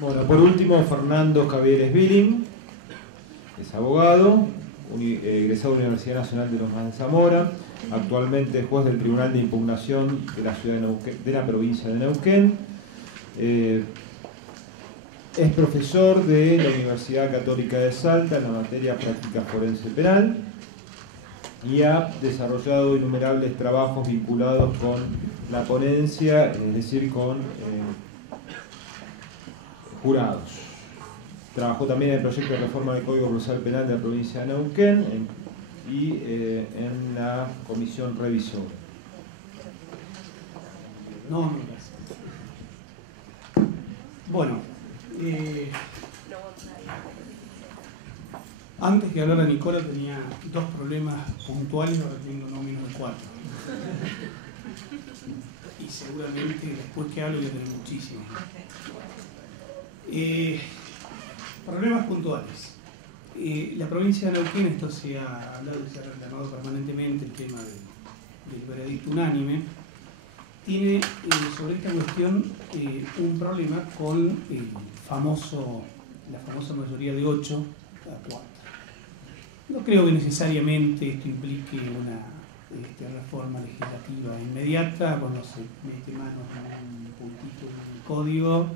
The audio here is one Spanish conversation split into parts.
Bueno, por último, Fernando Javier Sbilling, es abogado, egresado de la Universidad Nacional de Lomas de Zamora, actualmente juez del Tribunal de Impugnación de la ciudad de Neuquén, de la provincia de Neuquén. Es profesor de la Universidad Católica de Salta en la materia práctica forense penal y ha desarrollado innumerables trabajos vinculados con la ponencia, es decir, con jurados. Trabajó también en el proyecto de reforma del Código Procesal Penal de la provincia de Neuquén y en la comisión revisora. No, gracias. Bueno, antes que hablara Nicola tenía 2 problemas puntuales, ahora tengo no menos de 4. Y seguramente después que hable voy a tener muchísimos. Problemas puntuales. La provincia de Neuquén, esto se ha hablado y se ha reclamado permanentemente, el tema del veredicto unánime, tiene sobre esta cuestión un problema con la famosa mayoría de 8 a 4. No creo que necesariamente esto implique una reforma legislativa inmediata. Cuando se mete mano en un puntito del código,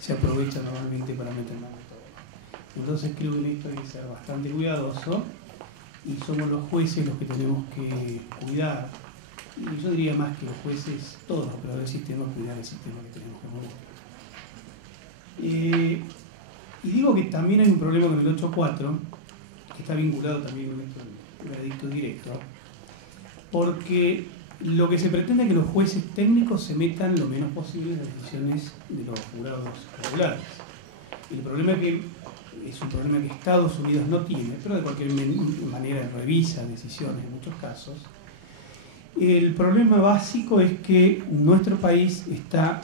se aprovecha normalmente para meter mano en todo. Entonces creo que en esto hay que ser bastante cuidadoso y somos los jueces los que tenemos que cuidar. Y yo diría más que los jueces, todos, pero el sistema, cuidar el sistema que tenemos que mover. Y digo que también hay un problema con el 8.4, que está vinculado también con esto del veredicto directo, porque lo que se pretende es que los jueces técnicos se metan lo menos posible en las decisiones de los jurados regulares. Y el problema es un problema que Estados Unidos no tiene, pero de cualquier manera revisa decisiones en muchos casos. El problema básico es que nuestro país ha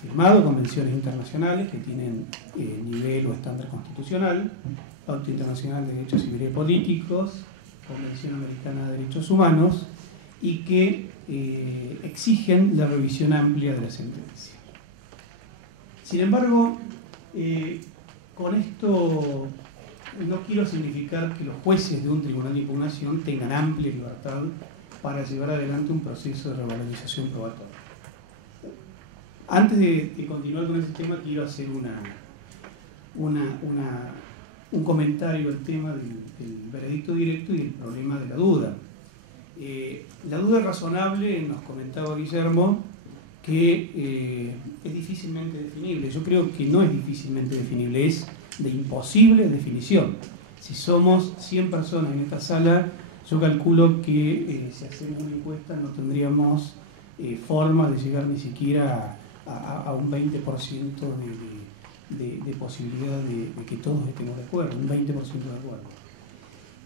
firmado convenciones internacionales que tienen nivel o estándar constitucional, Pacto Internacional de Derechos Civiles y Políticos, Convención Americana de Derechos Humanos, y que exigen la revisión amplia de la sentencia. Sin embargo, con esto no quiero significar que los jueces de un tribunal de impugnación tengan amplia libertad para llevar adelante un proceso de revalorización probatoria. Antes de continuar con ese tema, quiero hacer un comentario al tema del veredicto directo y el problema de la duda. La duda razonable, nos comentaba Guillermo, que es difícilmente definible. Yo creo que no es difícilmente definible, es de imposible definición. Si somos 100 personas en esta sala, yo calculo que si hacemos una encuesta no tendríamos forma de llegar ni siquiera a un 20% de posibilidad de que todos estemos de acuerdo, un 20% de acuerdo.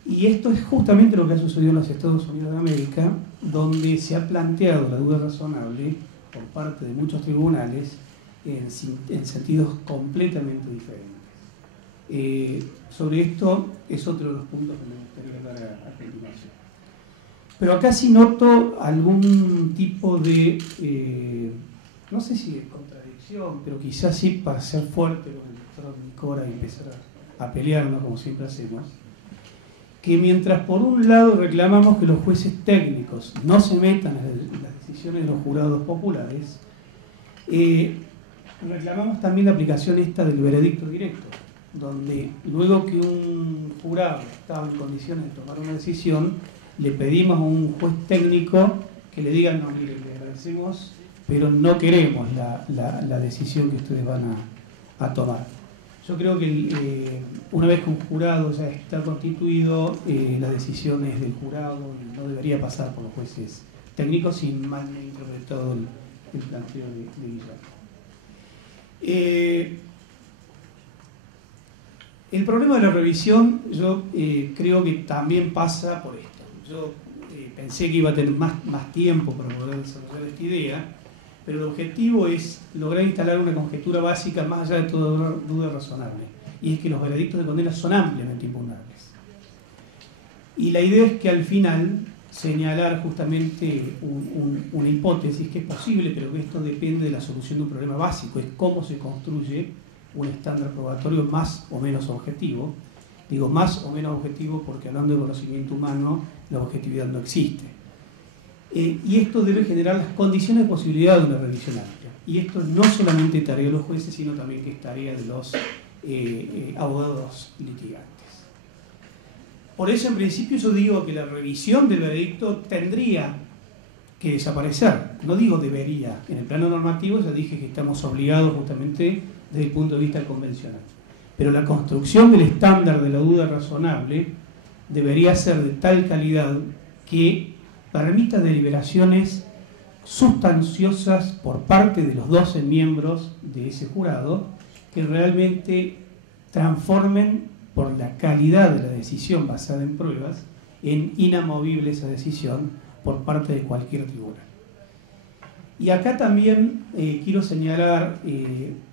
Y esto es justamente lo que ha sucedido en los Estados Unidos de América, donde se ha planteado la duda razonable por parte de muchos tribunales en sentidos completamente diferentes. Sobre esto es otro de los puntos que me gustaría hablar a continuación. Pero acá sí noto algún tipo de, no sé si de contradicción, pero quizás sí para ser fuerte con el doctor Nicola y empezar a pelearnos como siempre hacemos, que mientras por un lado reclamamos que los jueces técnicos no se metan en las decisiones de los jurados populares, reclamamos también la aplicación esta del veredicto directo, donde luego que un jurado estaba en condiciones de tomar una decisión, le pedimos a un juez técnico que le diga: no, mire, le agradecemos, pero no queremos la decisión que ustedes van a tomar. Yo creo que una vez que un jurado ya está constituido, las decisiones del jurado no debería pasar por los jueces técnicos, sin mal interpretado el planteo de Guillermo. El problema de la revisión, yo creo que también pasa por esto. Yo pensé que iba a tener más tiempo para poder desarrollar esta idea, pero el objetivo es lograr instalar una conjetura básica más allá de toda duda razonable, y es que los veredictos de condena son ampliamente impugnables. Y la idea es que al final señalar justamente una hipótesis que es posible, pero que esto depende de la solución de un problema básico, es cómo se construye un estándar probatorio más o menos objetivo. Digo más o menos objetivo porque hablando de conocimiento humano, la objetividad no existe. Y esto debe generar las condiciones de posibilidad de una revisión amplia. Y esto no solamente tarea de los jueces, sino también que es tarea de los abogados litigantes. Por eso, en principio, yo digo que la revisión del veredicto tendría que desaparecer. No digo debería. En el plano normativo ya dije que estamos obligados justamente desde el punto de vista convencional. Pero la construcción del estándar de la duda razonable debería ser de tal calidad que permita deliberaciones sustanciosas por parte de los 12 miembros de ese jurado que realmente transformen por la calidad de la decisión basada en pruebas en inamovible esa decisión por parte de cualquier tribunal. Y acá también quiero señalar,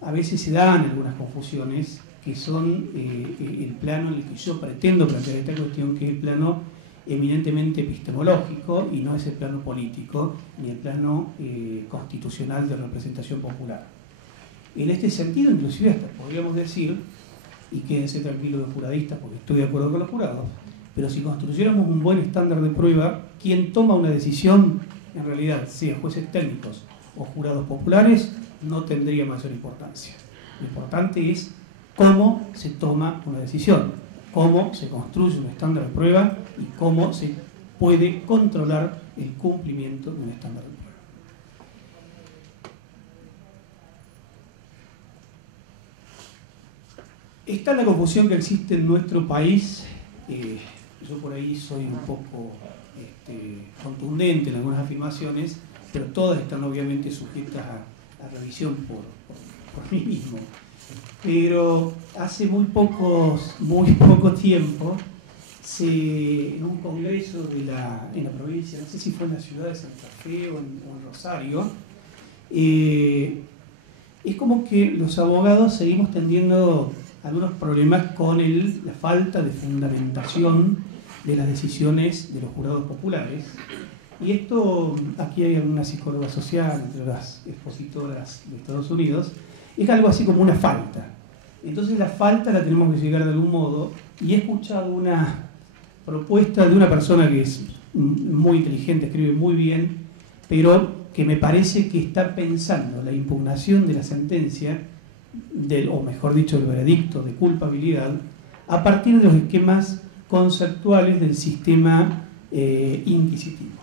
a veces se dan algunas confusiones que son el plano en el que yo pretendo plantear esta cuestión, que es el plano eminentemente epistemológico y no es el plano político ni el plano constitucional de representación popular. En este sentido, inclusive hasta podríamos decir, y quédense tranquilos los juradistas porque estoy de acuerdo con los jurados, pero si construyéramos un buen estándar de prueba, quien toma una decisión, en realidad, sea jueces técnicos o jurados populares, no tendría mayor importancia. Lo importante es cómo se toma una decisión, cómo se construye un estándar de prueba y cómo se puede controlar el cumplimiento de un estándar de prueba. Está la confusión que existe en nuestro país. Yo por ahí soy un poco contundente en algunas afirmaciones, pero todas están obviamente sujetas a revisión por mí mismo. Pero hace muy poco tiempo, en un congreso en la provincia, no sé si fue en la ciudad de Santa Fe o en Rosario, es como que los abogados seguimos teniendo algunos problemas con la falta de fundamentación de las decisiones de los jurados populares. Y esto, aquí hay alguna psicóloga social entre las expositoras de Estados Unidos, es algo así como una falta. Entonces la falta la tenemos que llegar de algún modo, y he escuchado una propuesta de una persona que es muy inteligente, escribe muy bien, pero que me parece que está pensando la impugnación de la sentencia, o mejor dicho, el veredicto de culpabilidad, a partir de los esquemas conceptuales del sistema inquisitivo.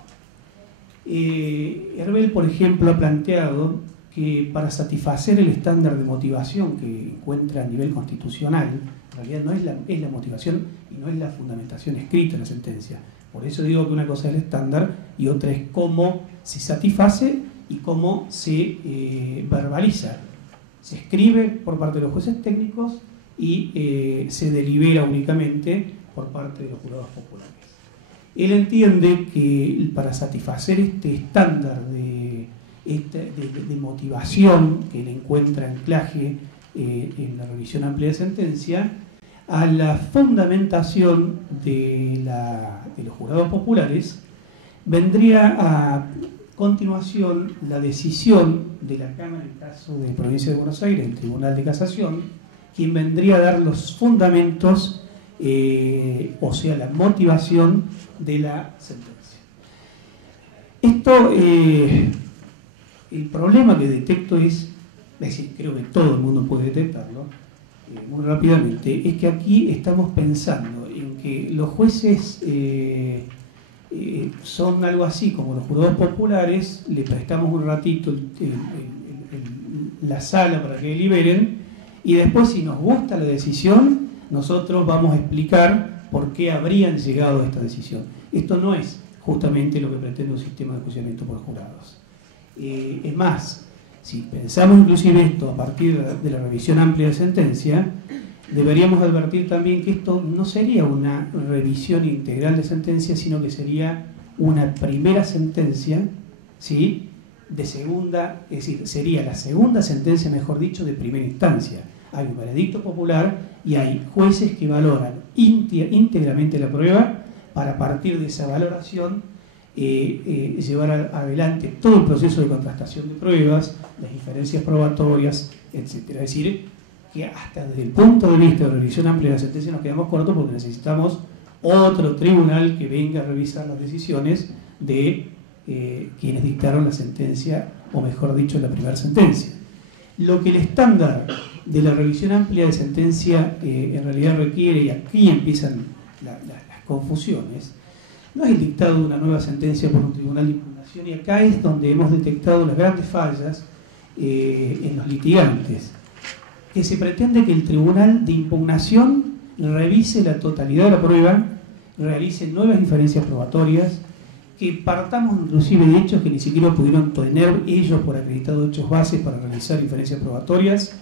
Herbel, por ejemplo, ha planteado que para satisfacer el estándar de motivación que encuentra a nivel constitucional, en realidad no es la motivación y no es la fundamentación escrita en la sentencia. Por eso digo que una cosa es el estándar y otra es cómo se satisface y cómo se verbaliza. Se escribe por parte de los jueces técnicos y se delibera únicamente por parte de los jurados populares. Él entiende que para satisfacer este estándar de motivación que él encuentra anclaje en la revisión amplia de sentencia, a la fundamentación de los jurados populares vendría a continuación la decisión de la Cámara en el caso de Provincia de Buenos Aires, el Tribunal de Casación, quien vendría a dar los fundamentos, o sea, la motivación de la sentencia. Esto, el problema que detecto es decir, creo que todo el mundo puede detectarlo muy rápidamente, es que aquí estamos pensando en que los jueces son algo así como los jurados populares, le prestamos un ratito la sala para que deliberen y después, si nos gusta la decisión, nosotros vamos a explicar por qué habrían llegado a esta decisión. Esto no es justamente lo que pretende un sistema de enjuiciamiento por jurados. Es más, si pensamos inclusive esto a partir de la revisión amplia de sentencia, deberíamos advertir también que esto no sería una revisión integral de sentencia, sino que sería una primera sentencia, ¿sí?, de segunda, es decir, sería la segunda sentencia, mejor dicho, de primera instancia. Hay un veredicto popular y hay jueces que valoran íntegramente la prueba para, a partir de esa valoración, llevar adelante todo el proceso de contrastación de pruebas, las inferencias probatorias, etc. Es decir, que hasta desde el punto de vista de la revisión amplia de la sentencia nos quedamos cortos porque necesitamos otro tribunal que venga a revisar las decisiones de quienes dictaron la sentencia, o mejor dicho, la primera sentencia. Lo que el estándar de la revisión amplia de sentencia en realidad requiere, y aquí empiezan las confusiones, no es el dictado de una nueva sentencia por un tribunal de impugnación, y acá es donde hemos detectado las grandes fallas en los litigantes, que se pretende que el tribunal de impugnación revise la totalidad de la prueba, realice nuevas inferencias probatorias, que partamos inclusive de hechos que ni siquiera pudieron tener ellos por acreditado hechos bases para realizar inferencias probatorias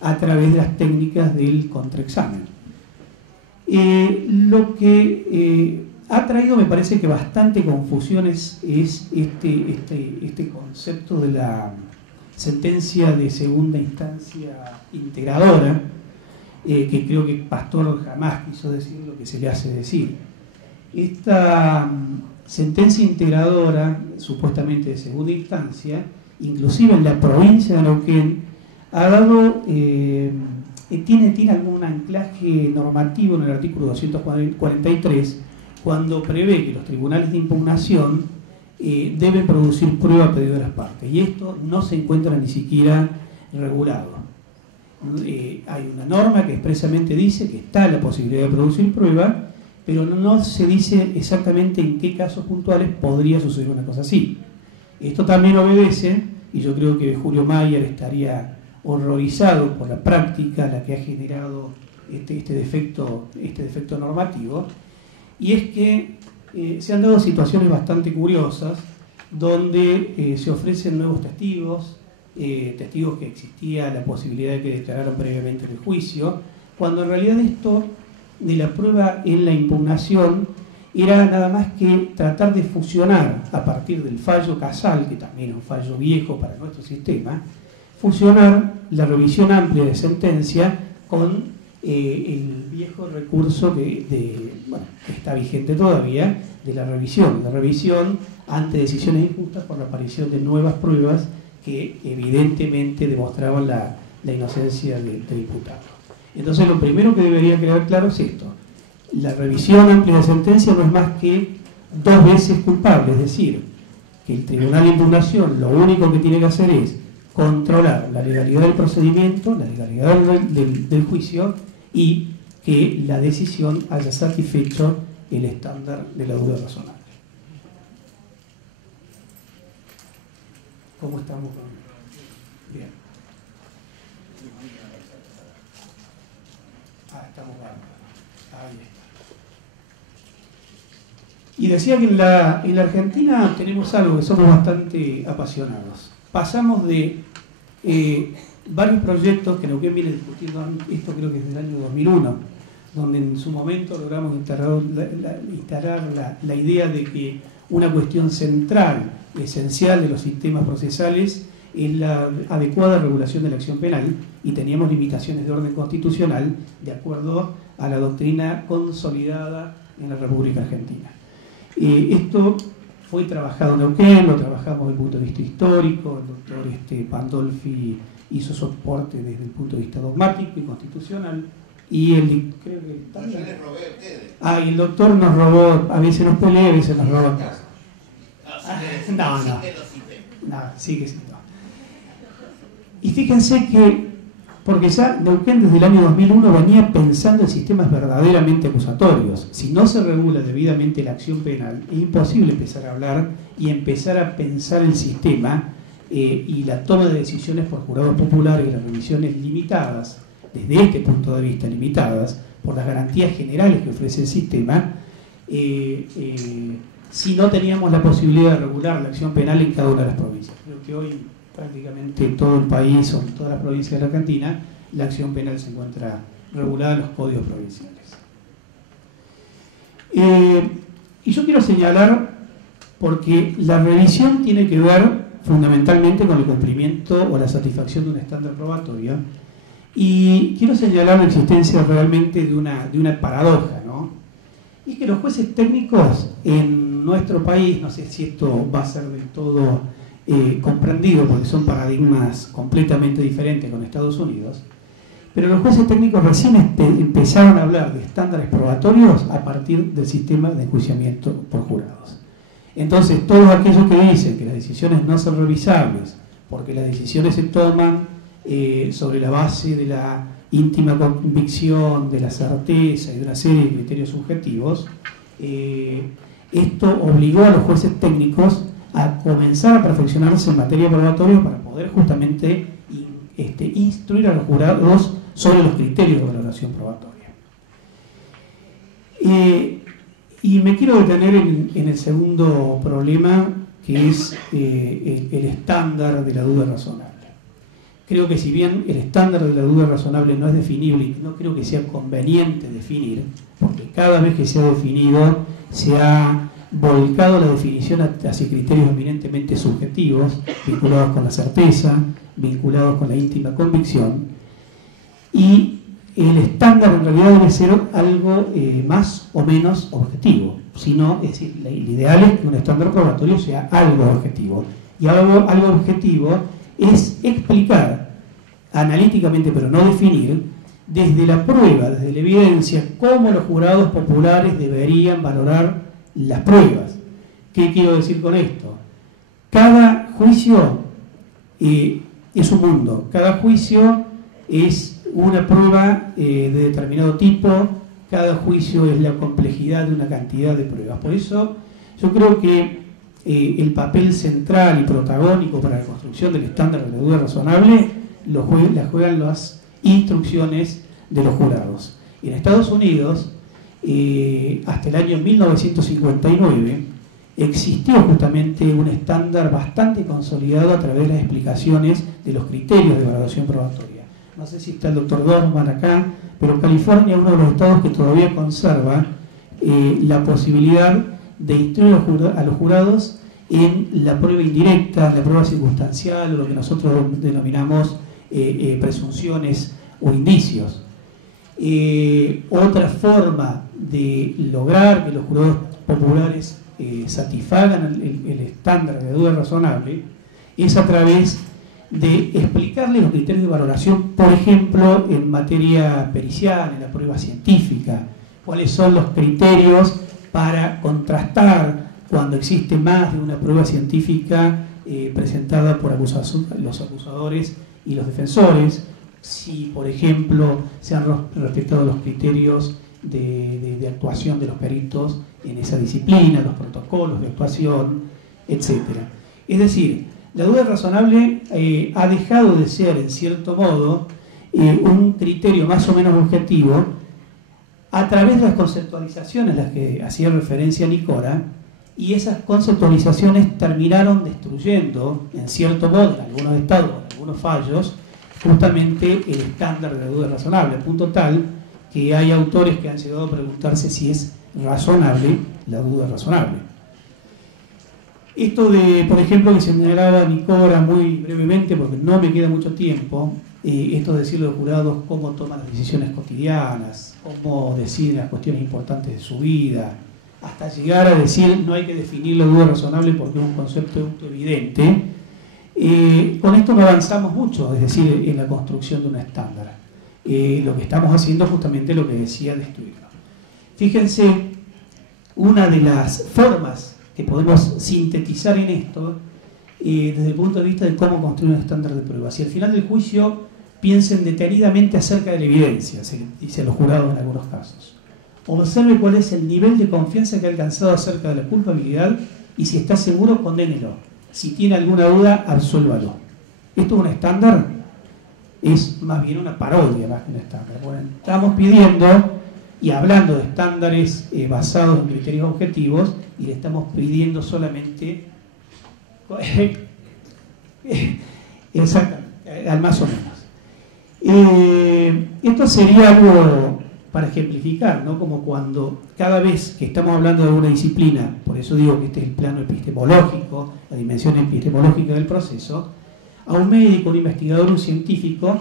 a través de las técnicas del contraexamen. Lo que ha traído, me parece que bastante confusiones, es este concepto de la sentencia de segunda instancia integradora, que creo que Pastor jamás quiso decir lo que se le hace decir. Esta sentencia integradora, supuestamente de segunda instancia, inclusive en la provincia de Neuquén, ha dado, tiene algún anclaje normativo en el artículo 243, cuando prevé que los tribunales de impugnación deben producir prueba a pedido de las partes, y esto no se encuentra ni siquiera regulado. Hay una norma que expresamente dice que está la posibilidad de producir prueba, pero no se dice exactamente en qué casos puntuales podría suceder una cosa así. Esto también obedece, y yo creo que Julio Mayer estaría horrorizado por la práctica la que ha generado este defecto normativo, y es que se han dado situaciones bastante curiosas donde se ofrecen nuevos testigos, testigos que existía la posibilidad de que declararan previamente en el juicio, cuando en realidad esto de la prueba en la impugnación era nada más que tratar de fusionar a partir del fallo Casal, que también es un fallo viejo para nuestro sistema, fusionar la revisión amplia de sentencia con el viejo recurso que está vigente todavía, de la revisión ante decisiones injustas por la aparición de nuevas pruebas que evidentemente demostraban la inocencia del imputado. Entonces, lo primero que debería quedar claro es esto: la revisión amplia de sentencia no es más que dos veces culpable, es decir, que el tribunal de impugnación lo único que tiene que hacer es controlar la legalidad del procedimiento, la legalidad del juicio, y que la decisión haya satisfecho el estándar de la duda razonable. ¿Cómo estamos? Bien. Estamos ahí está. Y decía que en la Argentina tenemos algo, que somos bastante apasionados. Pasamos de varios proyectos que Neuquén viene discutiendo, esto creo que es del año 2001, donde en su momento logramos instalar la idea de que una cuestión central, esencial de los sistemas procesales, es la adecuada regulación de la acción penal, y teníamos limitaciones de orden constitucional de acuerdo a la doctrina consolidada en la República Argentina. Esto fue trabajado en Neuquén, lo trabajamos desde el punto de vista histórico, el doctor Pandolfi hizo soporte desde el punto de vista dogmático y constitucional, y creo que también. Yo les robé a ustedes. Y el doctor nos robó, a veces nos pelea, a veces nos roba acá. No, sí que sí. Y fíjense que, porque ya Neuquén desde el año 2001 venía pensando en sistemas verdaderamente acusatorios. Si no se regula debidamente la acción penal, es imposible empezar a hablar y empezar a pensar el sistema y la toma de decisiones por jurados populares y las revisiones limitadas, desde este punto de vista limitadas, por las garantías generales que ofrece el sistema, si no teníamos la posibilidad de regular la acción penal en cada una de las provincias. Creo que hoy prácticamente en todo el país o en todas las provincias de la Argentina la acción penal se encuentra regulada en los códigos provinciales. Y yo quiero señalar, porque la revisión tiene que ver fundamentalmente con el cumplimiento o la satisfacción de un estándar probatorio, y quiero señalar la existencia realmente de una paradoja, ¿no? Y es que los jueces técnicos en en nuestro país, no sé si esto va a ser del todo comprendido, porque son paradigmas completamente diferentes con Estados Unidos, pero los jueces técnicos recién empezaron a hablar de estándares probatorios a partir del sistema de enjuiciamiento por jurados. Entonces, todos aquellos que dicen que las decisiones no son revisables, porque las decisiones se toman sobre la base de la íntima convicción, de la certeza y de una serie de criterios subjetivos, esto obligó a los jueces técnicos a comenzar a perfeccionarse en materia probatoria para poder justamente instruir a los jurados sobre los criterios de valoración probatoria. Y me quiero detener en el segundo problema, que es el estándar de la duda razonable. Creo que si bien el estándar de la duda razonable no es definible y no creo que sea conveniente definir, porque cada vez que se ha definido se ha volcado la definición hacia criterios eminentemente subjetivos, vinculados con la certeza, vinculados con la íntima convicción, y el estándar en realidad debe ser algo más o menos objetivo. Sino, es decir, el ideal es que un estándar probatorio sea algo objetivo. Y algo objetivo es explicar analíticamente, pero no definir, desde la prueba, desde la evidencia, cómo los jurados populares deberían valorar las pruebas. ¿Qué quiero decir con esto? Cada juicio es un mundo, cada juicio es una prueba de determinado tipo, cada juicio es la complejidad de una cantidad de pruebas. Por eso yo creo que el papel central y protagónico para la construcción del estándar de la duda razonable la juegan las instrucciones de los jurados. En Estados Unidos, hasta el año 1959, existió justamente un estándar bastante consolidado a través de las explicaciones de los criterios de valoración probatoria. No sé si está el doctor Dorman acá, pero California es uno de los estados que todavía conserva la posibilidad de instruir a los jurados en la prueba indirecta, la prueba circunstancial, o lo que nosotros denominamos presunciones o indicios. Otra forma de lograr que los jurados populares satisfagan el estándar de duda razonable es a través de explicarle los criterios de valoración, por ejemplo, en materia pericial, en la prueba científica, cuáles son los criterios para contrastar cuando existe más de una prueba científica presentada por los acusadores y los defensores, si, por ejemplo, se han respetado los criterios de actuación de los peritos en esa disciplina, los protocolos de actuación, etc. Es decir, la duda razonable ha dejado de ser, en cierto modo, un criterio más o menos objetivo a través de las conceptualizaciones a las que hacía referencia Nicora, y esas conceptualizaciones terminaron destruyendo, en cierto modo, en algunos estados, en algunos fallos, justamente el estándar de la duda razonable, a punto tal que hay autores que han llegado a preguntarse si es razonable la duda razonable. Esto de, por ejemplo, que señalaba Nicora muy brevemente, porque no me queda mucho tiempo, esto de decirle a los jurados cómo toman las decisiones cotidianas, cómo deciden las cuestiones importantes de su vida, hasta llegar a decir no hay que definir la duda razonable porque es un concepto autoevidente. Con esto no avanzamos mucho, es decir, en la construcción de un estándar. Lo que estamos haciendo es justamente lo que decía, destruirlo. Fíjense, una de las formas que podemos sintetizar en esto, desde el punto de vista de cómo construir un estándar de prueba. Si al final del juicio piensen detenidamente acerca de la evidencia, se dice a los jurados en algunos casos. Observe cuál es el nivel de confianza que ha alcanzado acerca de la culpabilidad y si está seguro, condénelo. Si tiene alguna duda, absuélvalo. ¿Esto es un estándar? Es más bien una parodia más que un estándar. Bueno, estamos pidiendo y hablando de estándares basados en criterios objetivos y le estamos pidiendo solamente exactamente, al más o menos. Esto sería algo para ejemplificar, ¿no? Como cuando cada vez que estamos hablando de una disciplina, por eso digo que este es el plano epistemológico, la dimensión epistemológica del proceso, a un médico, un investigador, un científico,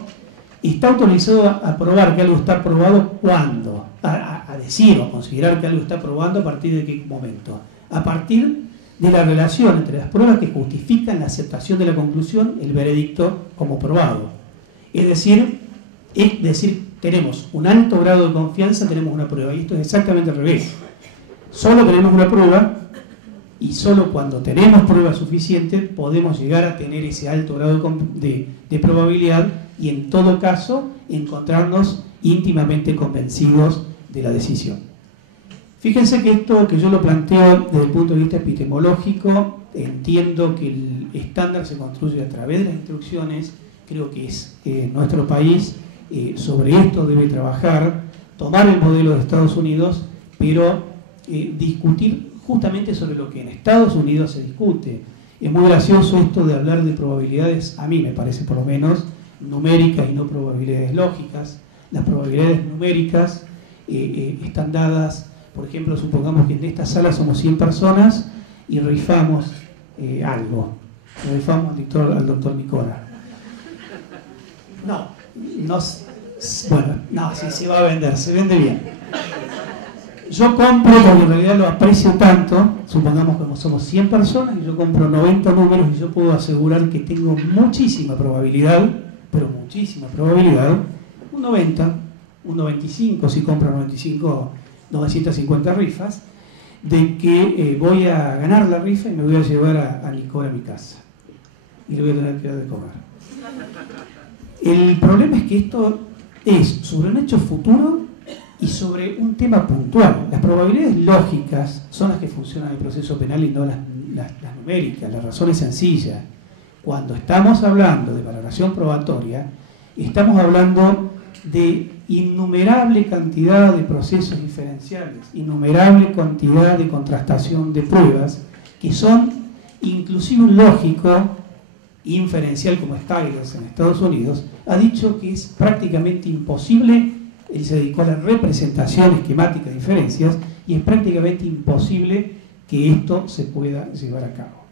está autorizado a probar que algo está probado cuando, a decir o considerar que algo está probando a partir de qué momento, a partir de la relación entre las pruebas que justifican la aceptación de la conclusión, el veredicto como probado. Es decir, tenemos un alto grado de confianza, tenemos una prueba, y esto es exactamente al revés. Solo tenemos una prueba, y solo cuando tenemos prueba suficiente podemos llegar a tener ese alto grado de probabilidad y en todo caso encontrarnos íntimamente convencidos de la decisión. Fíjense que esto que yo lo planteo desde el punto de vista epistemológico, entiendo que el estándar se construye a través de las instrucciones, creo que es nuestro país sobre esto debe trabajar, tomar el modelo de Estados Unidos, pero discutir justamente sobre lo que en Estados Unidos se discute. Es muy gracioso esto de hablar de probabilidades, a mí me parece por lo menos, numéricas y no probabilidades lógicas. Las probabilidades numéricas están dadas, por ejemplo, supongamos que en esta sala somos 100 personas y rifamos algo. Rifamos al doctor Nicora. Bueno, sí, se va a vender, se vende bien. Yo compro, porque en realidad lo aprecio tanto, supongamos que somos 100 personas y yo compro 90 números y yo puedo asegurar que tengo muchísima probabilidad, pero muchísima probabilidad, un 90, un 95, si compro 950 rifas, de que voy a ganar la rifa y me voy a llevar a Nicora a mi casa. Y le voy a tener que dar de comer. El problema es que esto es sobre un hecho futuro y sobre un tema puntual. Las probabilidades lógicas son las que funcionan en el proceso penal y no las numéricas. La razón es sencilla. Cuando estamos hablando de valoración probatoria, estamos hablando de innumerable cantidad de procesos inferenciales, innumerable cantidad de contrastación de pruebas que son inclusive un lógico inferencial como Stiglitz en Estados Unidos ha dicho que es prácticamente imposible. Él se dedicó a la representación esquemática de inferencias y es prácticamente imposible que esto se pueda llevar a cabo.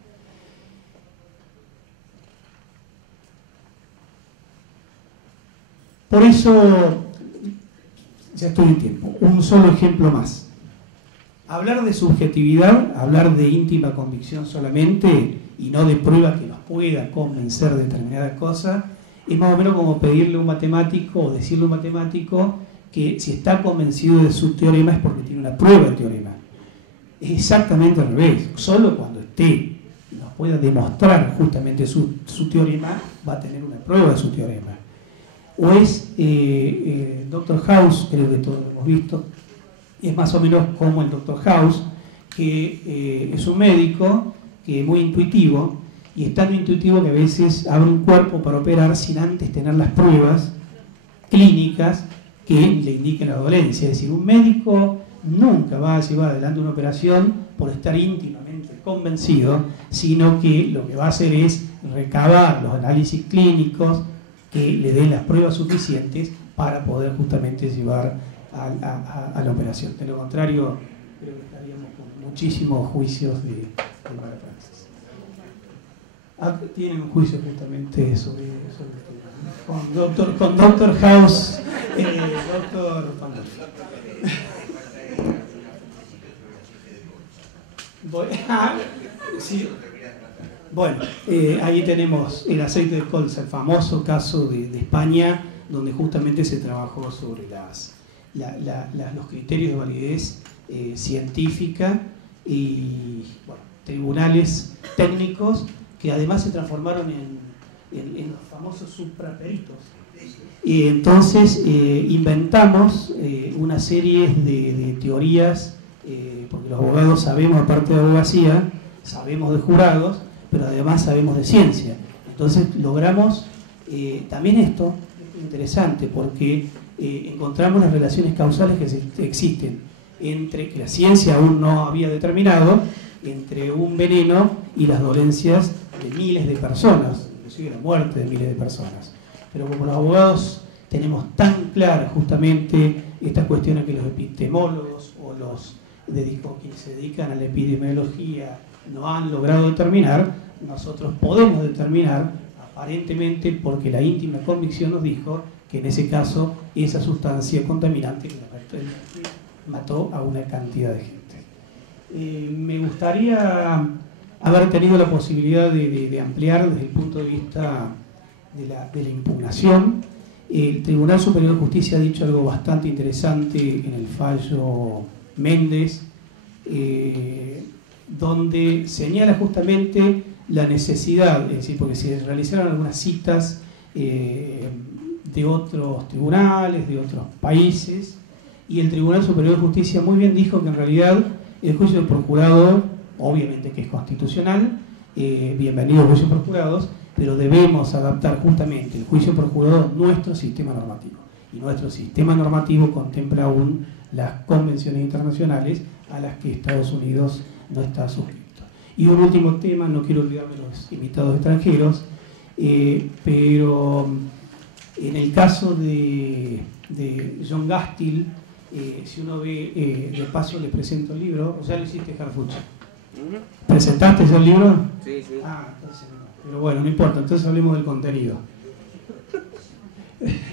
Por eso, ya estoy en tiempo, un solo ejemplo más. Hablar de subjetividad, hablar de íntima convicción solamente y no de prueba que nos pueda convencer de determinada cosa, es más o menos como pedirle a un matemático o decirle a un matemático que si está convencido de su teorema es porque tiene una prueba del teorema. Es exactamente al revés. Solo cuando nos pueda demostrar justamente su teorema, va a tener una prueba de su teorema. O es Dr. House, creo que todos lo hemos visto, es más o menos como el Dr. House, que es un médico que es muy intuitivo, y es tan intuitivo que a veces abre un cuerpo para operar sin antes tener las pruebas clínicas que le indiquen la dolencia. Es decir, un médico nunca va a llevar adelante una operación por estar íntimamente convencido, sino que lo que va a hacer es recabar los análisis clínicos que le den las pruebas suficientes para poder justamente llevar a la operación. De lo contrario, creo que estaríamos con muchísimos juicios de mala praxis. Tienen un juicio justamente sobre con Dr. House, Dr. Sí. Bueno, ahí tenemos el aceite de colza, el famoso caso de España, donde justamente se trabajó sobre los criterios de validez científica y bueno, tribunales técnicos que además se transformaron en los famosos supraperitos. Y entonces inventamos una serie de teorías, porque los abogados sabemos, aparte de abogacía, sabemos de jurados, pero además sabemos de ciencia. Entonces logramos también esto es interesante, porque encontramos las relaciones causales que existen entre, que la ciencia aún no había determinado, entre un veneno y las dolencias de miles de personas, inclusive la muerte de miles de personas. Pero como los abogados tenemos tan claras justamente estas cuestiones que los epistemólogos o quienes se dedican a la epidemiología no han logrado determinar, nosotros podemos determinar aparentemente porque la íntima convicción nos dijo que en ese caso esa sustancia contaminante mató a una cantidad de gente. Me gustaría haber tenido la posibilidad de ampliar desde el punto de vista de la impugnación. El Tribunal Superior de Justicia ha dicho algo bastante interesante en el fallo Méndez, donde señala justamente la necesidad, es decir, porque se realizaron algunas citas de otros tribunales, de otros países, y el Tribunal Superior de Justicia muy bien dijo que en realidad el juicio del procurador, obviamente que es constitucional, bienvenidos juicios procurados, pero debemos adaptar justamente el juicio procurador a nuestro sistema normativo. Y nuestro sistema normativo contempla aún las convenciones internacionales a las que Estados Unidos no está suscrito. Y un último tema, no quiero olvidarme de los invitados extranjeros, pero en el caso de John Gastil, si uno ve, de paso le presento el libro, o ya lo hiciste, Harfuch. ¿Presentaste ya el libro? Sí, sí. Ah, entonces no. Pero bueno, no importa, entonces hablemos del contenido.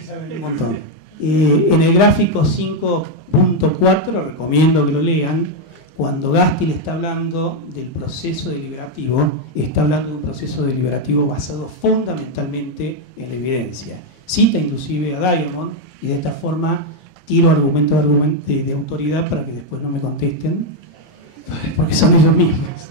Saben un montón. En el gráfico 5.4, recomiendo que lo lean, cuando Gastil está hablando del proceso deliberativo, está hablando de un proceso deliberativo basado fundamentalmente en la evidencia. Cita inclusive a Diamond y de esta forma tiro argumentos de autoridad para que después no me contesten, porque son ellos mismos.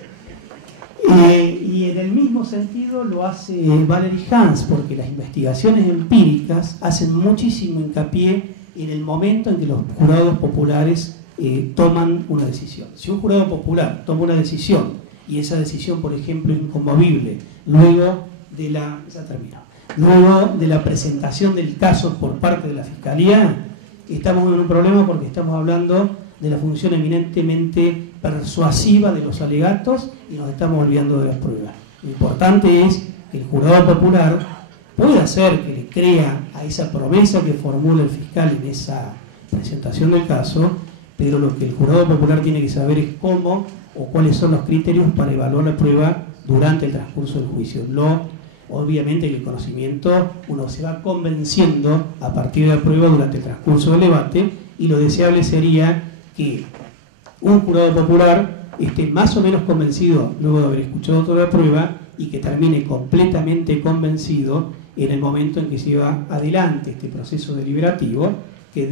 Y en el mismo sentido lo hace Valerie Hans, porque las investigaciones empíricas hacen muchísimo hincapié en el momento en que los jurados populares toman una decisión. Si un jurado popular toma una decisión y esa decisión, por ejemplo, es inconmovible, luego de la presentación del caso por parte de la Fiscalía, estamos en un problema porque estamos hablando de la función eminentemente persuasiva de los alegatos y nos estamos olvidando de las pruebas. Lo importante es que el jurado popular pueda hacer que le crea a esa promesa que formula el fiscal en esa presentación del caso, pero lo que el jurado popular tiene que saber es cómo o cuáles son los criterios para evaluar la prueba durante el transcurso del juicio. Obviamente que el conocimiento uno se va convenciendo a partir de la prueba durante el transcurso del debate, y lo deseable sería que un jurado popular esté más o menos convencido luego de haber escuchado toda la prueba y que termine completamente convencido en el momento en que se lleva adelante este proceso deliberativo, que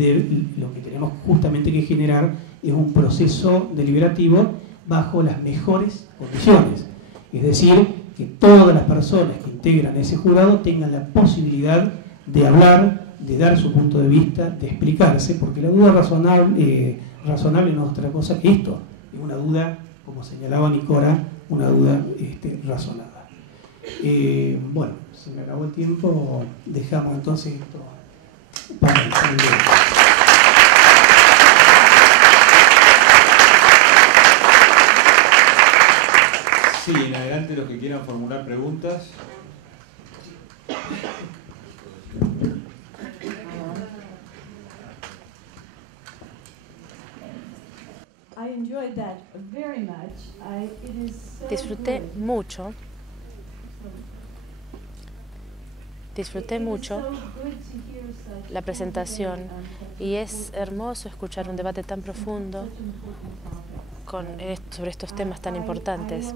lo que tenemos justamente que generar es un proceso deliberativo bajo las mejores condiciones. Es decir, que todas las personas que integran ese jurado tengan la posibilidad de hablar, de dar su punto de vista, de explicarse, porque la duda razonable no es otra cosa que esto, es una duda, como señalaba Nicora, una duda razonada. Bueno, se me acabó el tiempo, dejamos entonces esto para el siguiente. Sí, en adelante los que quieran formular preguntas. Disfruté mucho la presentación y es hermoso escuchar un debate tan profundo sobre estos temas tan importantes.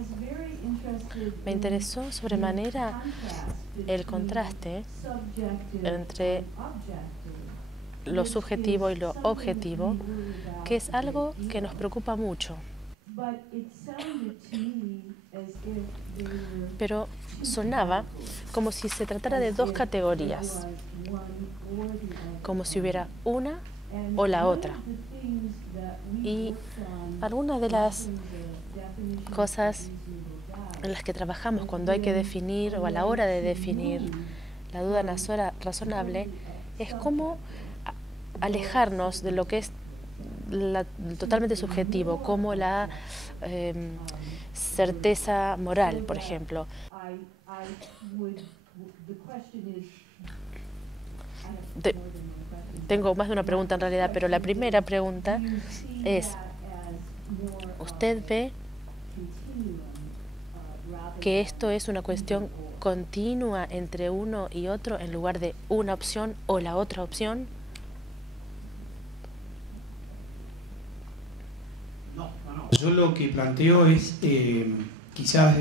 Me interesó sobremanera el contraste entre lo subjetivo y lo objetivo, que es algo que nos preocupa mucho. Pero sonaba como si se tratara de dos categorías, como si hubiera una o la otra. Y algunas de las cosas en las que trabajamos cuando hay que definir o a la hora de definir la duda razonable es cómo alejarnos de lo que es totalmente subjetivo, como la certeza moral, por ejemplo. Tengo más de una pregunta en realidad, pero la primera pregunta es, ¿usted ve que esto es una cuestión continua entre uno y otro en lugar de una opción o la otra opción? yo lo que planteo es, quizás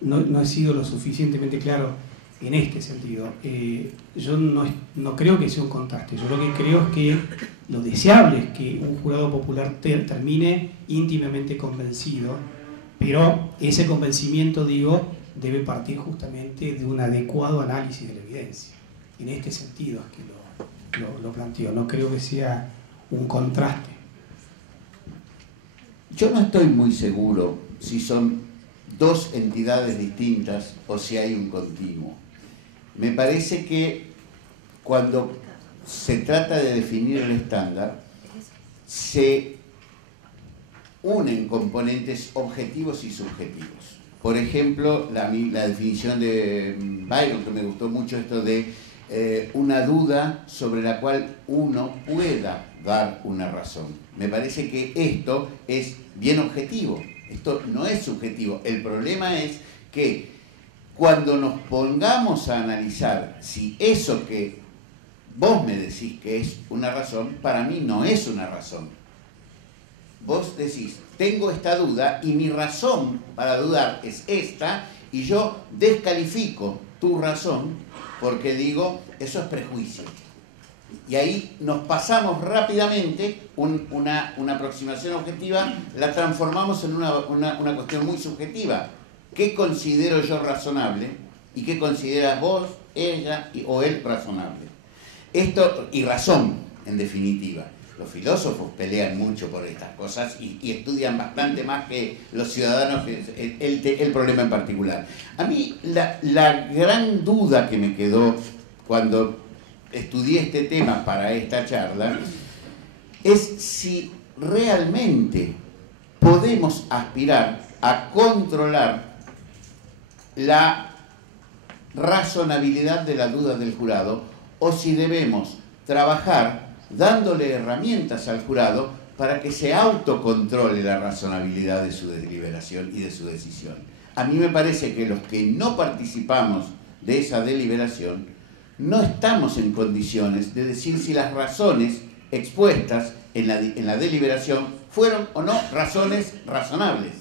no he sido lo suficientemente claro en este sentido. Yo no creo que sea un contraste, yo lo que creo es que lo deseable es que un jurado popular termine íntimamente convencido, pero ese convencimiento, digo, debe partir justamente de un adecuado análisis de la evidencia. En este sentido es que lo planteo, no creo que sea un contraste. Yo no estoy muy seguro si son dos entidades distintas o si hay un continuo. Me parece que cuando se trata de definir el estándar, se unen componentes objetivos y subjetivos. Por ejemplo, la definición de Byron, que me gustó mucho, esto de una duda sobre la cual uno pueda dar una razón. Me parece que esto es bien objetivo, esto no es subjetivo. El problema es que cuando nos pongamos a analizar si eso que vos me decís que es una razón, para mí no es una razón. Vos decís, tengo esta duda y mi razón para dudar es esta, y yo descalifico tu razón porque digo, eso es prejuicio. Y ahí nos pasamos rápidamente una aproximación objetiva, la transformamos en una cuestión muy subjetiva. ¿Qué considero yo razonable? ¿Y qué consideras vos, ella o él razonable? Esto, y razón, en definitiva. Los filósofos pelean mucho por estas cosas y estudian bastante más que los ciudadanos el problema en particular. A mí la gran duda que me quedó cuando estudié este tema para esta charla es si realmente podemos aspirar a controlar la razonabilidad de la duda del jurado o si debemos trabajar dándole herramientas al jurado para que se autocontrole la razonabilidad de su deliberación y de su decisión. A mí me parece que los que no participamos de esa deliberación no estamos en condiciones de decir si las razones expuestas en la deliberación fueron o no razones razonables.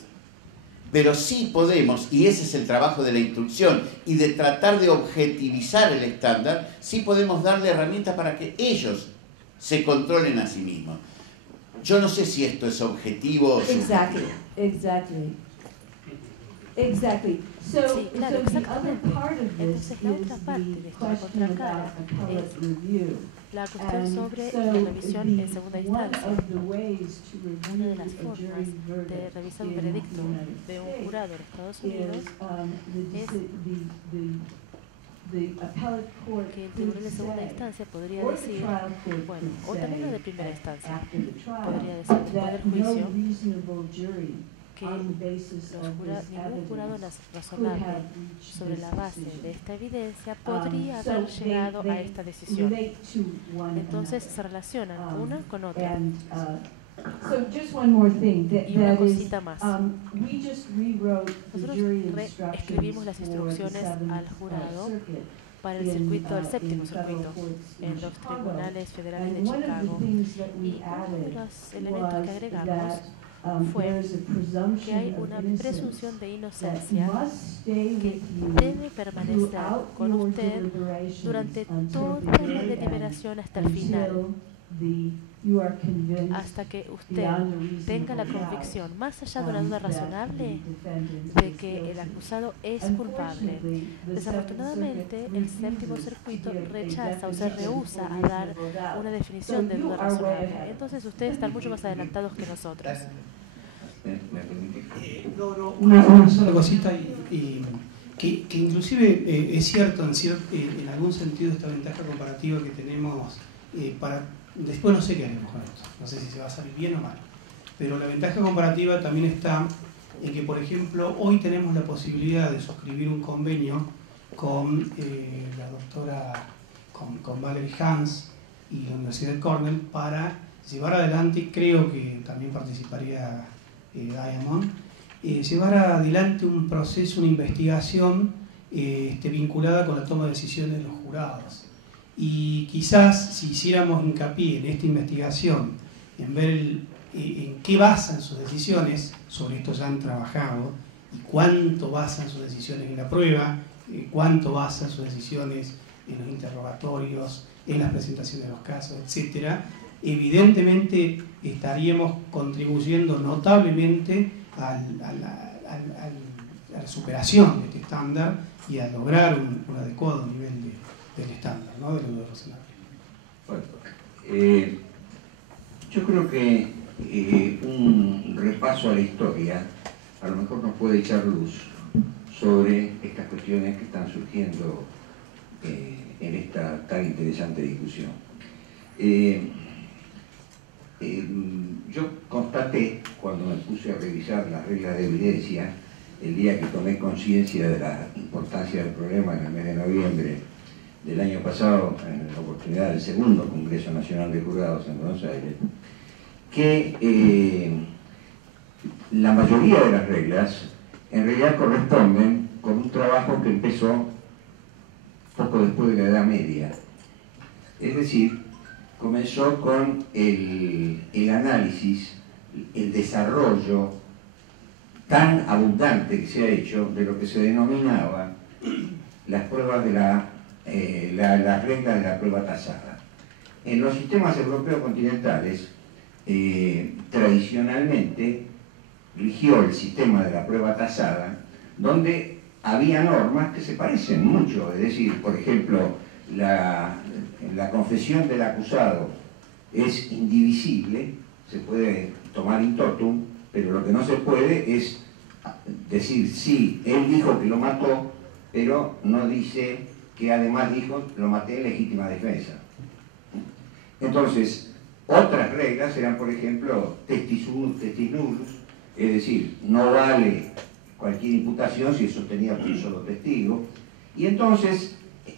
Pero sí podemos, y ese es el trabajo de la instrucción y de tratar de objetivizar el estándar, sí podemos darle herramientas para que ellos se controlen a sí mismos. Yo no sé si esto es objetivo o subjetivo. Exactly. So, Sí, claro, so the other exactamente. part of this Entonces la otra is parte the de esta question contracara about appellate es review. la cuestión And sobre so la revisión en segunda one instancia. of the ways to Una review de las a formas jury de verdict revisar un in the veredicto United de un States jurado en Estados Unidos is the appellate court que el could tribunal de segunda say, instancia podría or the decir, trial court bueno, o could también la de say primera instancia, after the trial podría decir después that del no juicio reasonable jury que on the basis of this ningún jurado evidence could razonable have reached sobre this la base de decision. esta evidencia podría So haber they llegado a esta decisión. relate to one Entonces another. se relacionan una con otra. And so just one more thing, Y una that is, cosita más. we just rewrote the Nosotros jury reescribimos instructions las for the instrucciones Seventh al jurado Circuit para el in, circuito del in séptimo federal circuito courts in en los Chicago. tribunales federales de And one of the Chicago. things that Y we uno de added los elementos que was agregamos that fue there's a que presumption hay of una innocence presunción de that inocencia must stay que with you debe permanecer throughout con your usted deliberations durante until toda the la very end, deliberación hasta el final, you are convinced hasta que usted beyond a reasonable tenga la doubt, convicción, más allá de una duda that razonable, the defendant de is que el guilty. acusado es culpable. Unfortunately, the Desafortunadamente, Seventh el Circuit séptimo refuses circuito to give a rechaza o se definition rehúsa for a dar reasonable doubt. una definición de So you duda are way razonable. ahead. Entonces ustedes están mucho más adelantados que nosotros. Una sola cosita que inclusive es cierto en algún sentido esta ventaja comparativa que tenemos para después no sé qué haremos con esto, no sé si se va a salir bien o mal, pero la ventaja comparativa también está en que, por ejemplo, hoy tenemos la posibilidad de suscribir un convenio con la doctora, con Valerie Hans y la Universidad de Cornell para llevar adelante, creo que también participaría Diamond, llevar adelante un proceso, una investigación vinculada con la toma de decisiones de los jurados. Y quizás si hiciéramos hincapié en esta investigación, en ver en qué basan sus decisiones, sobre esto ya han trabajado, y cuánto basan sus decisiones en la prueba, cuánto basan sus decisiones en los interrogatorios, en las presentaciones de los casos, etc. Evidentemente estaríamos contribuyendo notablemente a la superación de este estándar y a lograr un adecuado nivel del estándar, ¿no?, de la duda razonable. Bueno, yo creo que un repaso a la historia a lo mejor nos puede echar luz sobre estas cuestiones que están surgiendo en esta tan interesante discusión. Yo constaté, cuando me puse a revisar las reglas de evidencia, el día que tomé conciencia de la importancia del problema en el mes de noviembre del año pasado, en la oportunidad del segundo Congreso Nacional de Jurados en Buenos Aires, que la mayoría de las reglas en realidad corresponden con un trabajo que empezó poco después de la Edad Media. Es decir, comenzó con el análisis, el desarrollo tan abundante que se ha hecho de lo que se denominaba las pruebas de las reglas de la prueba tasada. En los sistemas europeos continentales, tradicionalmente rigió el sistema de la prueba tasada, donde había normas que se parecen mucho, es decir, por ejemplo, la confesión del acusado es indivisible, se puede tomar in totum, pero lo que no se puede es decir, sí, él dijo que lo mató, pero no dice que además dijo, lo maté en legítima defensa. Entonces, otras reglas eran, por ejemplo, testis nullus, es decir, no vale cualquier imputación si es sostenida por un solo testigo. Y entonces,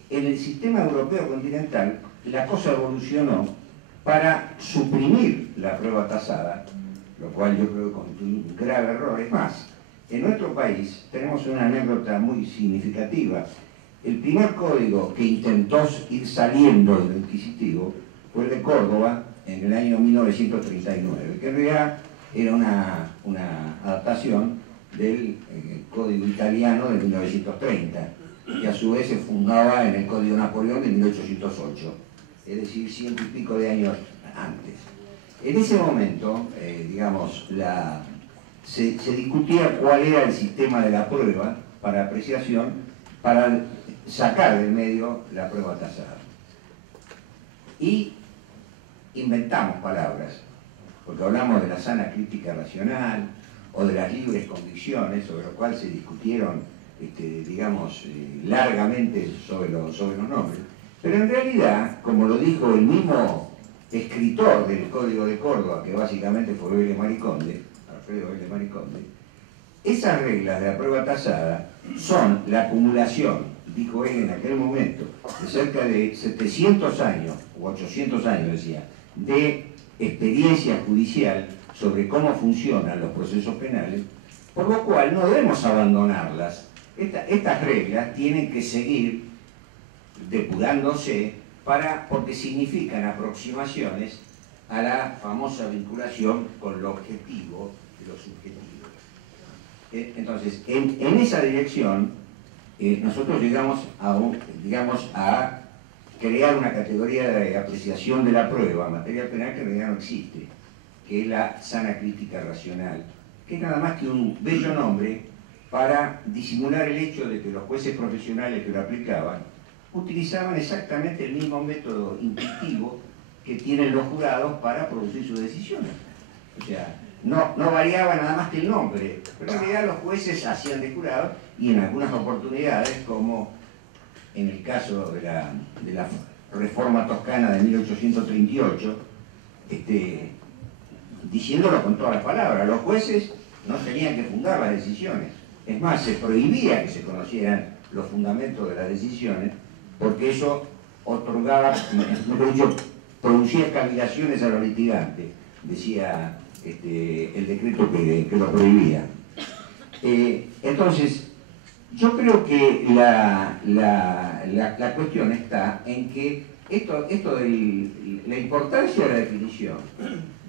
en el sistema europeo continental, la cosa evolucionó para suprimir la prueba tasada, lo cual yo creo que constituye un grave error. Es más, en nuestro país tenemos una anécdota muy significativa. El primer código que intentó ir saliendo de lo inquisitivo fue el de Córdoba en el año 1939, que en realidad era una adaptación del código italiano de 1930, que a su vez se fundaba en el Código Napoleón de 1808, es decir, 100 y pico de años antes. En ese momento, digamos, se discutía cuál era el sistema de la prueba para apreciación, para sacar del medio la prueba tasada. Y inventamos palabras, porque hablamos de la sana crítica racional o de las libres convicciones, sobre lo cual se discutieron, digamos, largamente sobre los nombres. Pero en realidad, como lo dijo el mismo escritor del Código de Córdoba, que básicamente fue Vélez Mariconde, Alfredo Vélez Mariconde, esas reglas de la prueba tasada son la acumulación, dijo él en aquel momento, de cerca de 700 años, o 800 años decía, de experiencia judicial sobre cómo funcionan los procesos penales, por lo cual no debemos abandonarlas. Estas reglas tienen que seguir depurándose porque significan aproximaciones a la famosa vinculación con lo objetivo y lo subjetivo. Entonces, en esa dirección, nosotros llegamos a crear una categoría de apreciación de la prueba en materia penal que en realidad no existe, que es la sana crítica racional, que es nada más que un bello nombre para disimular el hecho de que los jueces profesionales que lo aplicaban utilizaban exactamente el mismo método intuitivo que tienen los jurados para producir sus decisiones. O sea, no variaba nada más que el nombre, pero en realidad los jueces hacían de jurados y en algunas oportunidades, como en el caso de la reforma toscana de 1838, diciéndolo con todas las palabras, los jueces no tenían que fundar las decisiones. Es más, se prohibía que se conocieran los fundamentos de las decisiones, porque eso otorgaba, mejor dicho, producía cavilaciones a los litigantes, decía el decreto que lo prohibía. Entonces, yo creo que la cuestión está en que esto de la importancia de la definición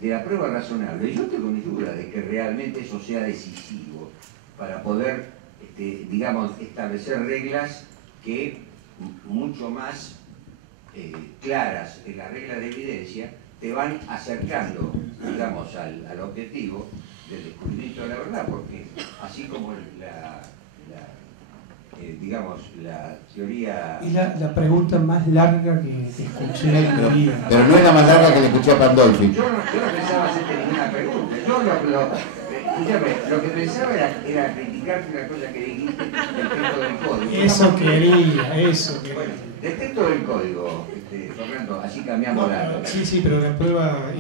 de la prueba razonable, yo tengo mis dudas de que realmente eso sea decisivo para poder, digamos, establecer reglas que mucho más claras en las reglas de evidencia te van acercando, digamos, al objetivo del descubrimiento de la verdad, porque así como digamos, la teoría... Es la pregunta más larga que escuché en mi vida. Pero no es la más larga que le escuché a Pandolfi. Yo no pensaba hacerte ninguna pregunta. Escúchame, lo que pensaba era criticarte una cosa que dijiste del texto del código. Eso quería. Bueno, del texto del código, Fernando, así cambiamos la... Sí, pero la prueba...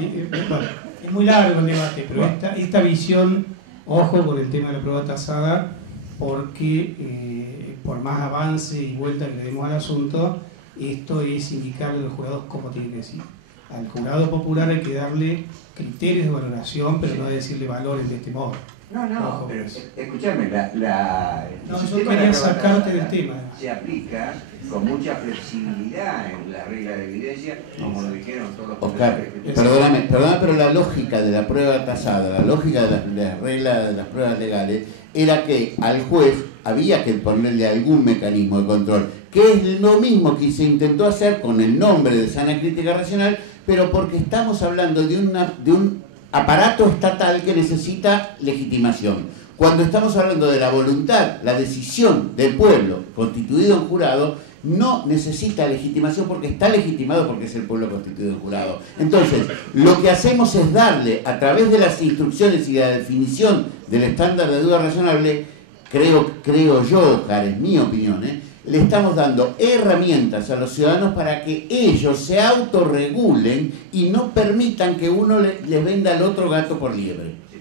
bueno, es muy largo el debate, pero esta visión, ojo con el tema de la prueba tasada, porque por más avance y vuelta que le demos al asunto, esto es indicarle a los jurados cómo tienen que decir. Al jurado popular hay que darle criterios de valoración, pero no decirle valores de este modo. No, pero escúchame, yo quería sacarte del tema. Se aplica con mucha flexibilidad en la regla de evidencia, como lo dijeron todos los Oscar, perdóname, pero la lógica de la prueba tasada, la lógica de las reglas de las pruebas legales, era que al juez había que ponerle algún mecanismo de control, que es lo mismo que se intentó hacer con el nombre de sana crítica racional, pero porque estamos hablando de un aparato estatal que necesita legitimación. Cuando estamos hablando de la voluntad, la decisión del pueblo constituido en jurado, no necesita legitimación porque está legitimado porque es el pueblo constituido en jurado. Entonces, lo que hacemos es darle, a través de las instrucciones y la definición del estándar de duda razonable, creo yo, Oscar, es mi opinión, le estamos dando herramientas a los ciudadanos para que ellos se autorregulen y no permitan que uno les venda al otro gato por liebre. Sí.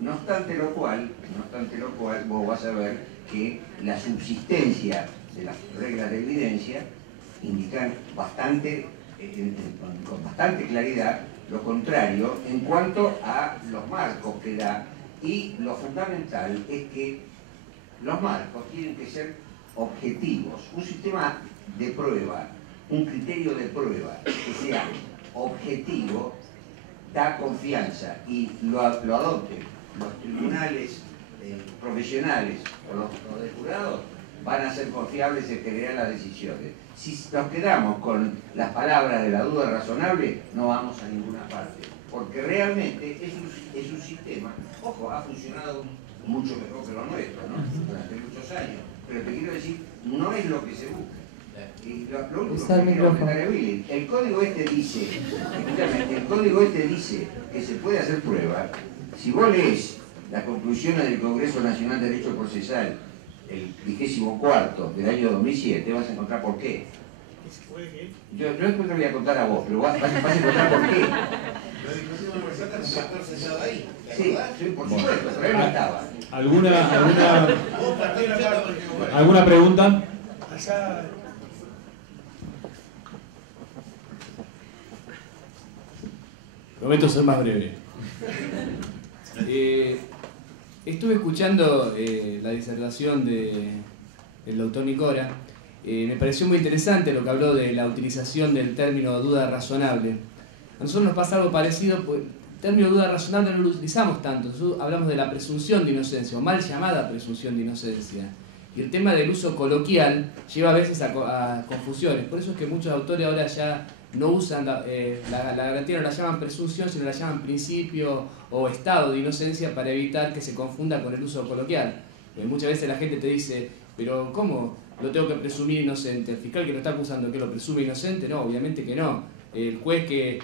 No obstante lo cual, vos vas a ver que la subsistencia de las reglas de evidencia indican con bastante claridad lo contrario en cuanto a los marcos que da, y lo fundamental es que los marcos tienen que ser objetivos. Un sistema de prueba, un criterio de prueba que sea objetivo, da confianza, y lo adopten los tribunales profesionales o los de jurados, van a ser confiables en generar las decisiones. Si nos quedamos con las palabras de la duda razonable, no vamos a ninguna parte, porque realmente es un sistema, ojo, ha funcionado mucho mejor que lo nuestro, ¿no? Durante muchos años, pero te quiero decir, no es lo que se busca. Y lo único que quiero comentar es, Billy, el código dice, escúchame, el código dice que se puede hacer prueba. Si vos lees las conclusiones del Congreso Nacional de Derecho Procesal, el 24º del año 2007, vas a encontrar por qué. Yo después te voy a contar a vos, pero vas a encontrar por qué. Lo discutimos por el sector cesado ahí. Sí, por supuesto, pero él no estaba. ¿Alguna pregunta? Prometo ser más breve. Estuve escuchando la disertación del doctor Nicora. Me pareció muy interesante lo que habló de la utilización del término duda razonable. A nosotros nos pasa algo parecido, pues el término duda razonable no lo utilizamos tanto. Nosotros hablamos de la presunción de inocencia, o mal llamada presunción de inocencia. Y el tema del uso coloquial lleva a veces a confusiones. Por eso es que muchos autores ahora ya no usan la garantía, no la llaman presunción, sino la llaman principio o estado de inocencia, para evitar que se confunda con el uso coloquial. Muchas veces la gente te dice, pero ¿cómo lo tengo que presumir inocente? ¿El fiscal que lo está acusando que lo presume inocente? No, obviamente que no. El juez que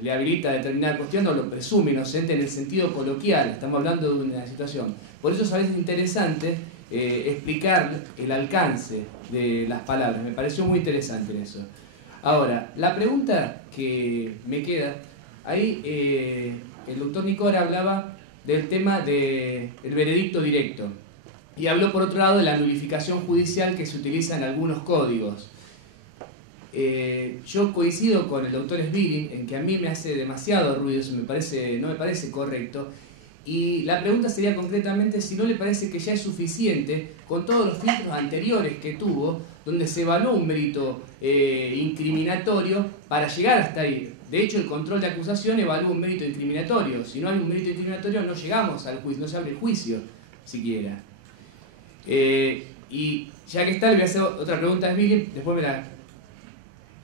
le habilita determinada cuestión no lo presume inocente en el sentido coloquial. Estamos hablando de una situación. Por eso es a veces interesante explicar el alcance de las palabras. Me pareció muy interesante en eso. Ahora, la pregunta que me queda, ahí el doctor Nicora hablaba del tema del veredicto directo, y habló por otro lado de la nulificación judicial que se utiliza en algunos códigos. Yo coincido con el doctor Sbilin en que a mí me hace demasiado ruido, eso no me parece correcto, Y la pregunta sería concretamente si no le parece que ya es suficiente con todos los filtros anteriores que tuvo, donde se evaluó un mérito incriminatorio para llegar hasta ahí. De hecho, el control de acusación evalúa un mérito incriminatorio. Si no hay un mérito incriminatorio, no llegamos al juicio, no se abre el juicio siquiera. Y ya que está, le voy a hacer otra pregunta a Sbilin, después me la...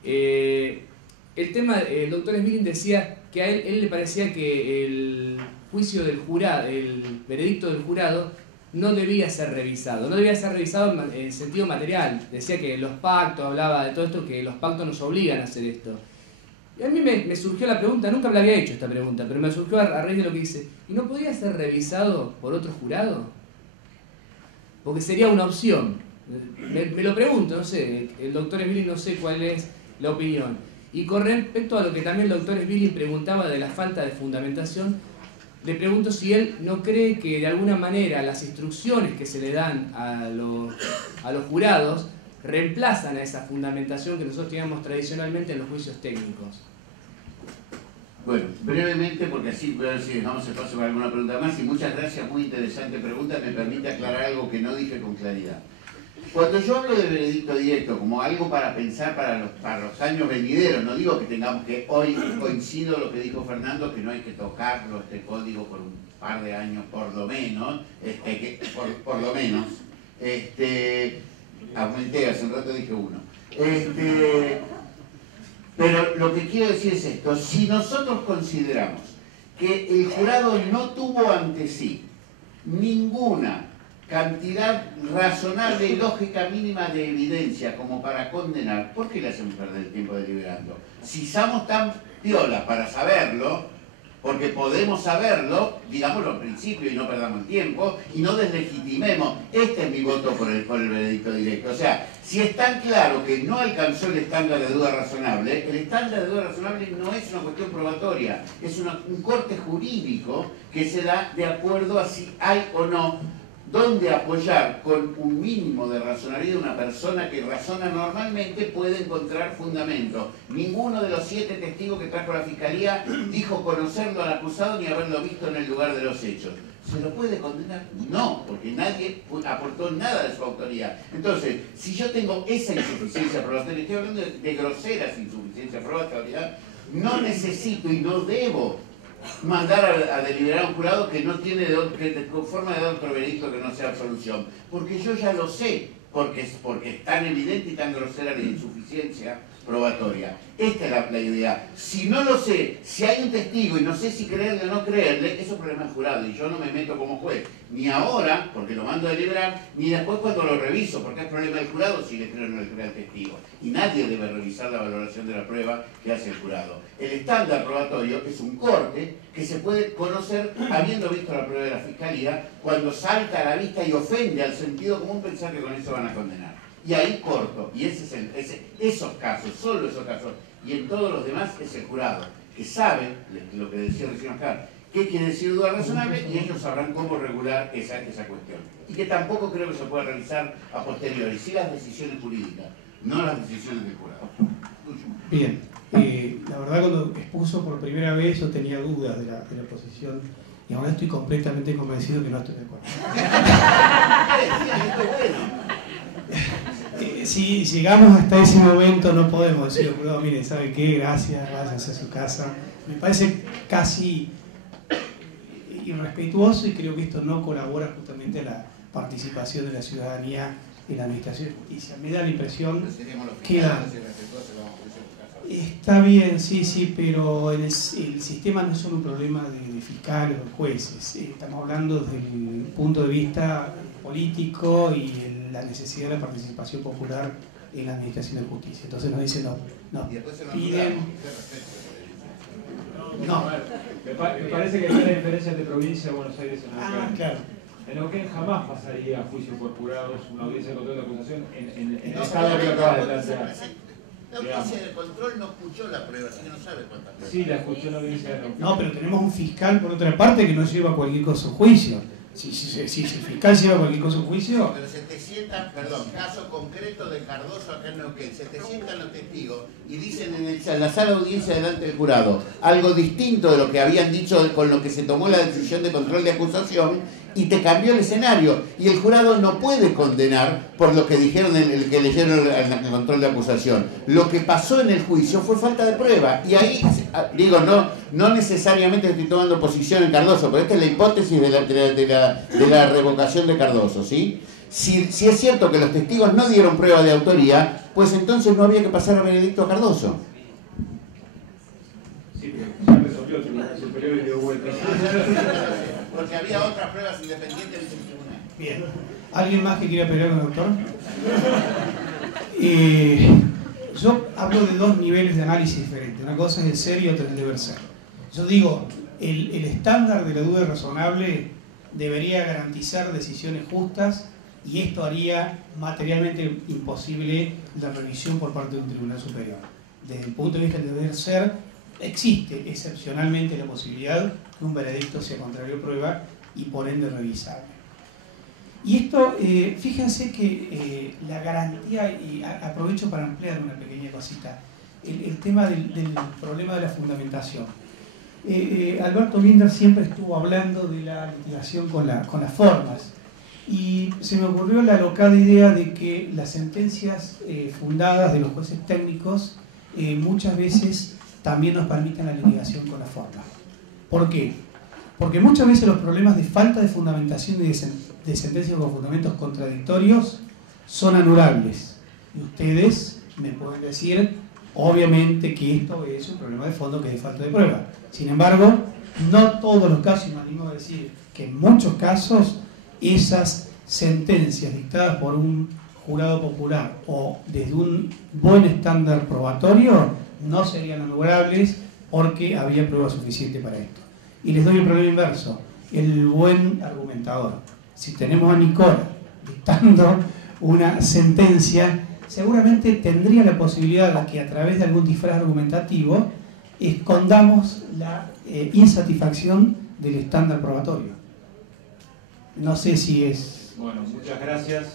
el tema, el doctor Sbilin decía que a él le parecía que el juicio del jurado, el veredicto del jurado, no debía ser revisado. No debía ser revisado en sentido material. Decía que los pactos, hablaba de todo esto, que los pactos nos obligan a hacer esto. Y a mí me surgió la pregunta, nunca me la había hecho esta pregunta, pero me surgió a raíz de lo que dice. ¿Y no podría ser revisado por otro jurado? Porque sería una opción. Me lo pregunto, no sé, el doctor Sbilin no sé cuál es la opinión. Y con respecto a lo que también el doctor Sbilin preguntaba de la falta de fundamentación, le pregunto si él no cree que de alguna manera las instrucciones que se le dan a los jurados reemplazan a esa fundamentación que nosotros teníamos tradicionalmente en los juicios técnicos. Bueno, brevemente, porque así voy a ver si dejamos espacio para alguna pregunta más, y muchas gracias, muy interesante pregunta, me permite aclarar algo que no dije con claridad. Cuando yo hablo de veredicto directo como algo para pensar para los años venideros, no digo que tengamos que, hoy coincido lo que dijo Fernando, que no hay que tocarlo, este código por un par de años por lo menos, por lo menos, aumenté, hace un rato dije uno. Pero lo que quiero decir es esto, si nosotros consideramos que el jurado no tuvo ante sí ninguna cantidad razonable y lógica mínima de evidencia como para condenar, ¿por qué le hacemos perder el tiempo deliberando? Si somos tan piolas para saberlo, porque podemos saberlo, digámoslo al principio y no perdamos el tiempo, y no deslegitimemos. Este es mi voto por el veredicto directo. O sea, si es tan claro que no alcanzó el estándar de duda razonable, el estándar de duda razonable no es una cuestión probatoria, es un corte jurídico que se da de acuerdo a si hay o no donde apoyar con un mínimo de razonabilidad una persona que razona normalmente puede encontrar fundamento. Ninguno de los 7 testigos que trajo la Fiscalía dijo conocerlo al acusado ni haberlo visto en el lugar de los hechos. ¿Se lo puede condenar? No, porque nadie aportó nada de su autoría. Entonces, si yo tengo esa insuficiencia probatoria, estoy hablando de groseras insuficiencias probatoria, no necesito y no debo mandar a deliberar a un jurado que no tiene forma de dar otro veredicto que no sea absolución. Porque yo ya lo sé, porque es tan evidente y tan grosera la insuficiencia probatoria. Esta es la idea. Si no lo sé, si hay un testigo y no sé si creerle o no creerle, eso es problema del jurado y yo no me meto como juez. Ni ahora, porque lo mando a deliberar, ni después cuando lo reviso, porque es problema del jurado si le creo o no le creo al testigo. Y nadie debe revisar la valoración de la prueba que hace el jurado. El estándar probatorio es un corte que se puede conocer habiendo visto la prueba de la Fiscalía, cuando salta a la vista y ofende al sentido común pensar que con eso van a condenar. Y ahí corto, y esos casos, solo esos casos, y en todos los demás es el jurado, que sabe, lo que decía recién acá, qué quiere decir duda razonable, y ellos sabrán cómo regular esa cuestión. Y que tampoco creo que se pueda realizar a posteriori, sí las decisiones jurídicas, no las decisiones del jurado. Bien, la verdad cuando expuso por primera vez yo tenía dudas de la posición, y ahora estoy completamente convencido que no estoy de acuerdo. Si llegamos hasta ese momento no podemos decir, oh, mire, ¿sabe qué? Gracias, váyanse a su casa. Me parece casi irrespetuoso y creo que esto no colabora justamente a la participación de la ciudadanía en la administración de justicia. Me da la impresión que está bien, sí, pero el sistema no es solo un problema de fiscales o de jueces. Estamos hablando desde el punto de vista político y la necesidad de la participación popular en la administración de justicia. Entonces nos dicen, no, piden... No. Me parece que hay una diferencia entre provincia de Buenos Aires y Neuquén. Claro. En Neuquén jamás pasaría a juicio por jurados una audiencia de control de acusación en el No, estado que acaba de plantear. La audiencia de control no escuchó la prueba, así que no sabe cuántas pruebas. Sí, la escuchó la audiencia de Neuquén. No, pero tenemos un fiscal, por otra parte, que no lleva cualquier cosa a juicio. Si el fiscal lleva cualquier cosa a un juicio... Pero se te sientan, perdón, caso concreto de Cardoso acá en Neuquén, se te sientan los testigos y dicen en la sala de audiencia delante del jurado algo distinto de lo que habían dicho con lo que se tomó la decisión de control de acusación y te cambió el escenario. Y el jurado no puede condenar por lo que dijeron el que leyeron en el control de acusación. Lo que pasó en el juicio fue falta de prueba. Y ahí, digo, no necesariamente estoy tomando posición en Cardoso, pero esta es la hipótesis de la revocación de Cardoso, ¿sí? Si es cierto que los testigos no dieron prueba de autoría, pues entonces no había que pasar a veredicto a Cardoso. Sí, pero ya resolvió el Tribunal Superior y dio vuelta. Porque había otras pruebas independientes en ese tribunal. Bien. ¿Alguien más que quiera pelear con el doctor? Yo hablo de dos niveles de análisis diferentes. Una cosa es el ser y otra es el deber ser. Yo digo, el estándar de la duda razonable debería garantizar decisiones justas y esto haría materialmente imposible la revisión por parte de un tribunal superior. Desde el punto de vista del deber ser, existe excepcionalmente la posibilidad que un veredicto sea contrario a prueba y por ende revisable. Y esto, fíjense que la garantía, y aprovecho para ampliar una pequeña cosita, el tema del problema de la fundamentación. Alberto Binder siempre estuvo hablando de la litigación con las formas y se me ocurrió la alocada idea de que las sentencias fundadas de los jueces técnicos muchas veces también nos permiten la litigación con la forma. ¿Por qué? Porque muchas veces los problemas de falta de fundamentación y de sentencias con fundamentos contradictorios son anulables. Y ustedes me pueden decir, obviamente, que esto es un problema de fondo que es de falta de prueba. Sin embargo, no todos los casos, y me animo a decir que en muchos casos, esas sentencias dictadas por un jurado popular o desde un buen estándar probatorio no serían anulables porque había prueba suficiente para esto. Y les doy el problema inverso. El buen argumentador. Si tenemos a Nicola dictando una sentencia, seguramente tendría la posibilidad de que a través de algún disfraz argumentativo escondamos la insatisfacción del estándar probatorio. No sé si es... Bueno, muchas gracias.